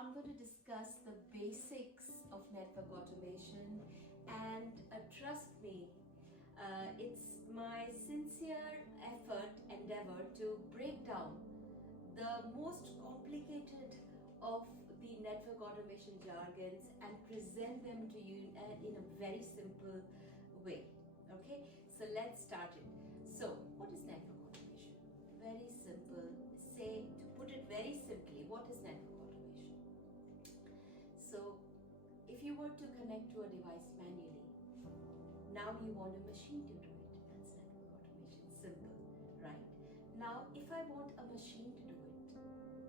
I'm going to discuss the basics of network automation, and trust me, it's my sincere endeavor to break down the most complicated of the network automation jargons and present them to you in a very simple way. Okay, so let's start it. So, what is network automation? Very simple. To put it very simply, what is network automation? So, if you were to connect to a device manually, now you want a machine to do it. That's network automation. Simple, right? Now, if I want a machine to do it,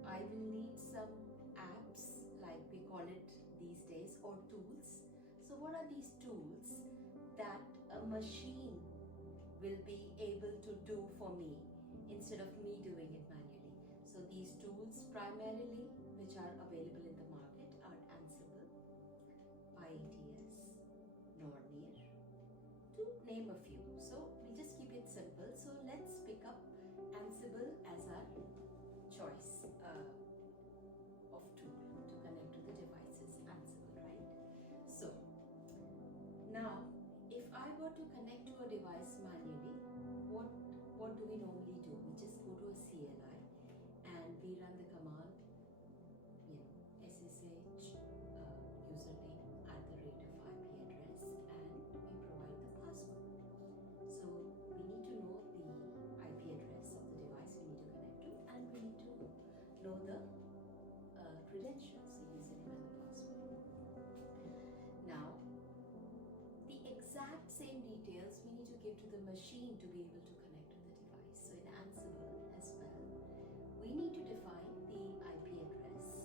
I will need some apps, like we call it these days, or tools. So, what are these tools that a machine will be able to do for me instead of me doing it manually? So these tools primarily which are available in the market are Ansible, IETS, Nornir, to name a few. So we'll just keep it simple. So let's pick up Ansible as our choice of tool to connect to the devices. Ansible, right? So now, if I were to connect to a device manually, what do we normally do? We just go to a CLI and we run the command, SSH username at the rate of IP address, and we provide the password. So we need to know the IP address of the device we need to connect to, and we need to know the credentials, the username and the password. Now, the exact same details we need to give to the machine to be able to connect to the device. So in Ansible as well, we need to define the IP address,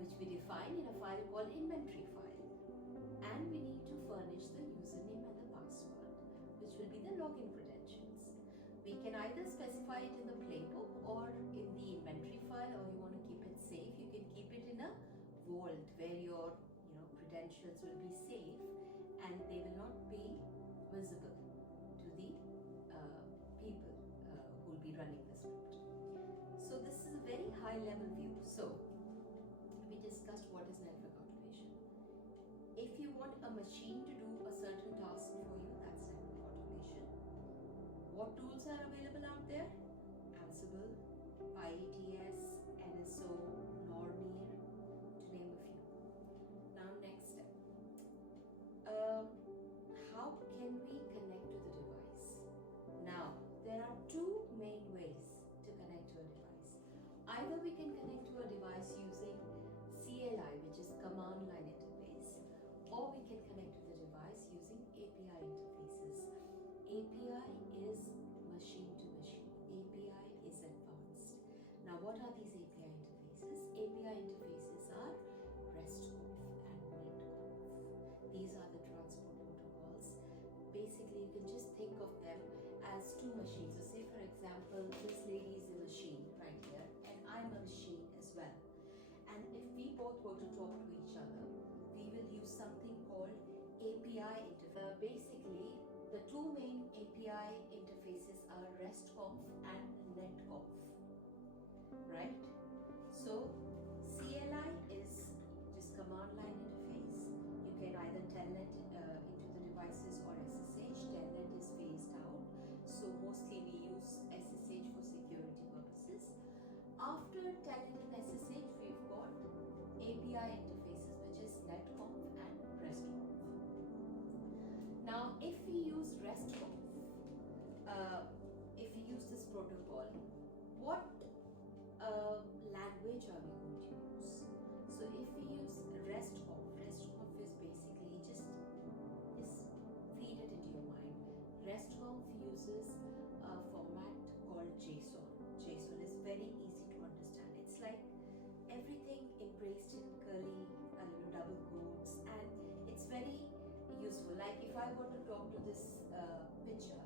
which we define in a file called inventory file, and we need to furnish the username and the password, which will be the login credentials. We can either specify it in the playbook or in the inventory file, or you want to keep it safe, you can keep it in a vault where your credentials will be safe and they will not be visible to the people who will be running the script. So this is a very high level view. So we discussed what is network automation. If you want a machine to do a certain task for you, that's network automation. What tools are available out there? Ansible, IETS, NSO, Nornir, to name a few. Now, next step. How can we connect to the device? Now, there are two main ways to connect to a device. Either we can connect to a device using CLI, which is command line interface, or we can connect to the device using API interfaces. API is machine to machine. API is advanced. Now, what are these API interfaces? API interfaces are RESTconf and netconf. These are the transport protocols. Basically, you can just think of them as two machines. So say, for example, this lady is a machine right here, and I'm a machine as well. And if we both were to talk to each other, we will use something called API interface. Basically, the two main API interfaces are RESTconf and netconf, right? So CLI is just command line interface. You can either telnet into the devices or SSH. Telnet is phased out, so mostly we use SSH for security purposes. After telnet and SSH, we've got API interfaces, which is netconf and RESTconf. Now, if we use RESTconf, if we use this protocol, what language are we going to use? So if we use RESTconf is basically just feed it into your mind. RESTconf uses a format called JSON. JSON is very easy to understand. It's like everything embraced in curly, double quotes, and it's very useful. Like if I were to talk to this picture,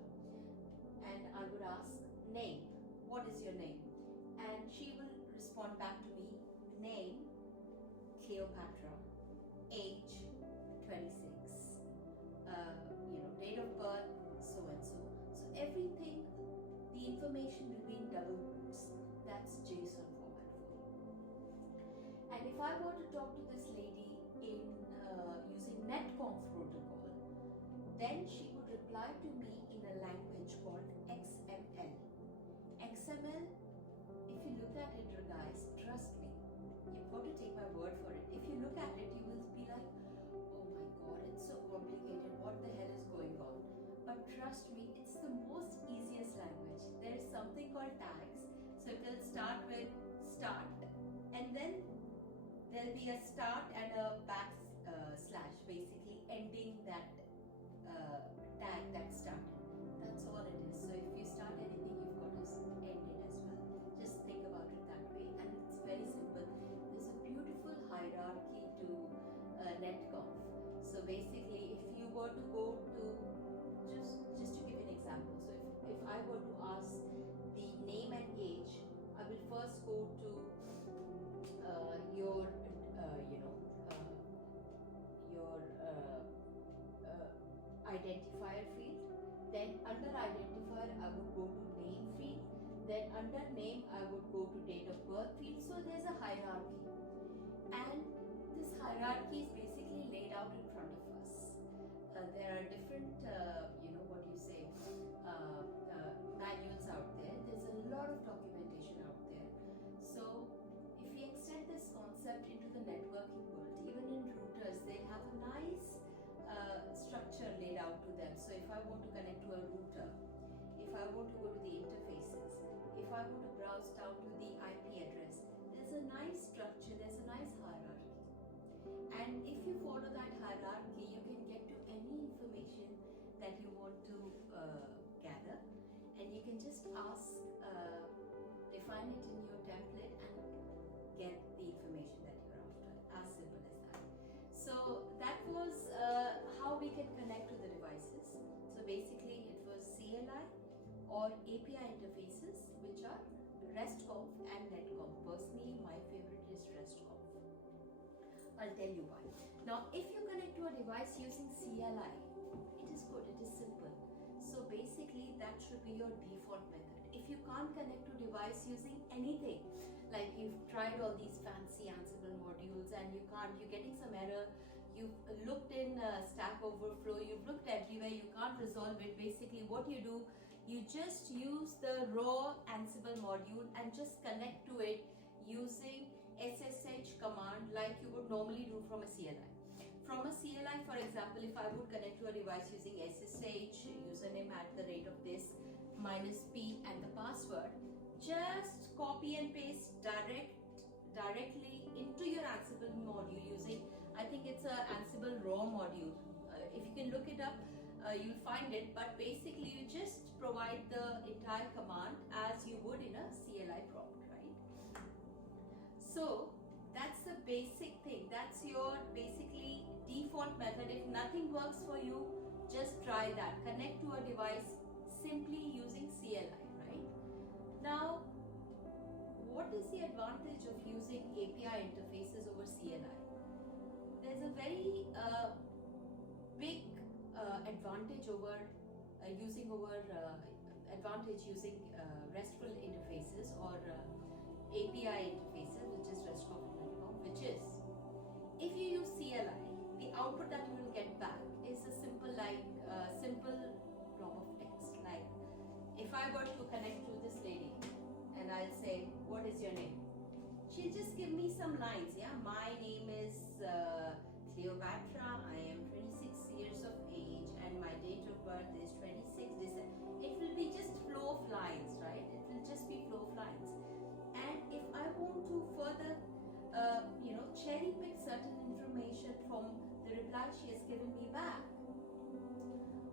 and I would ask, name, what is your name? And she will respond back to me, name, Cleopatra, age, 26, date of birth, so and so. So everything, the information will be in double quotes. That's JSON format for you. And If I were to talk to this lady in using netconf protocol, then she would reply to me in a language called XML. XML, if you look at it, guys, trust me, you've got to take my word for it. If you look at it, you will be like, oh my god, it's so complicated, what the hell is going on? But trust me, it's the most easiest language. There is something called tags. So it will start with start, and then there'll be a start and a backslash, basically ending that tag that started. That's all it is. So if you start anything, you've got to end it as well. Just think about it that way, and it's very simple. There's a beautiful hierarchy to netconf. So basically, if you were to go to, just to give an example, so if I were to ask the name and age, I will first go to your identifier field. Then under identifier, I would go to name field. Then under name, I would go to date of birth field. So there's a hierarchy, and this hierarchy is basically laid out in front of us. There are different, manuals out there. There's a lot of documentation out there. So if we extend this concept into the networking world, even in routers, they have a nice structure laid out to them. So if I want to connect to a router, if I want to go to the interfaces, if I want to browse down to the IP address, there's a nice structure, there's a nice hierarchy. And if you follow that hierarchy, you can get to any information that you want to gather, and you can just ask, define it in your template and get the information that you're after. As simple as that. So that was how we can connect to the devices. So basically it was CLI or API interfaces, which are RESTconf and netconf. Personally, my favorite is RESTconf. I'll tell you why. Now, if you connect to a device using CLI, it is good, it is simple. So basically that should be your default method. If you can't connect to device using anything, like you've tried all these fancy Ansible modules and you can't, you're getting some error, you've looked in Stack Overflow, you've looked everywhere, you can't resolve it. Basically what you do, you just use the raw Ansible module and just connect to it using SSH command like you would normally do from a CLI. From a CLI, for example, if I would connect to a device using SSH, username at the rate of this, -p and the password, just copy and paste directly into your Ansible module using, I think it's a Ansible raw module. If you can look it up, you'll find it, but basically you just provide the entire command as you would in a CLI prompt, right? So that's the basic thing. That's your basically default method. If nothing works for you, just try that. Connect to a device simply using CLI, right? Now, what is the advantage of using API interfaces over CLI? There's a very big advantage over using RESTful interfaces or API interfaces, which is RESTconf, which is, if you use CLI, the output that you will get back is a simple blob of text. Like if I were to connect to this lady and I'll say, what is your name? She'll just give me some lines. Yeah, my name is Cleopatra, I am 26 years of age and my date of birth is 26 December. It will be just flow of lines, right? It will just be flow of lines. And if I want to further cherry pick certain information from the reply she has given me back,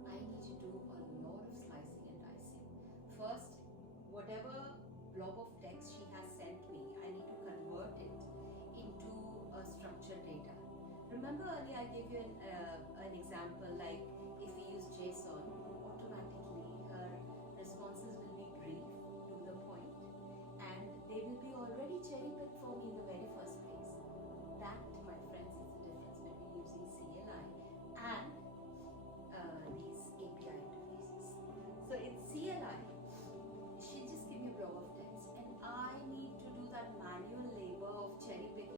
I need to do a lot of slicing and dicing. First, whatever blob of text she has sent me, I need to convert it into a structured data. Remember earlier I gave you an example, like if we use JSON,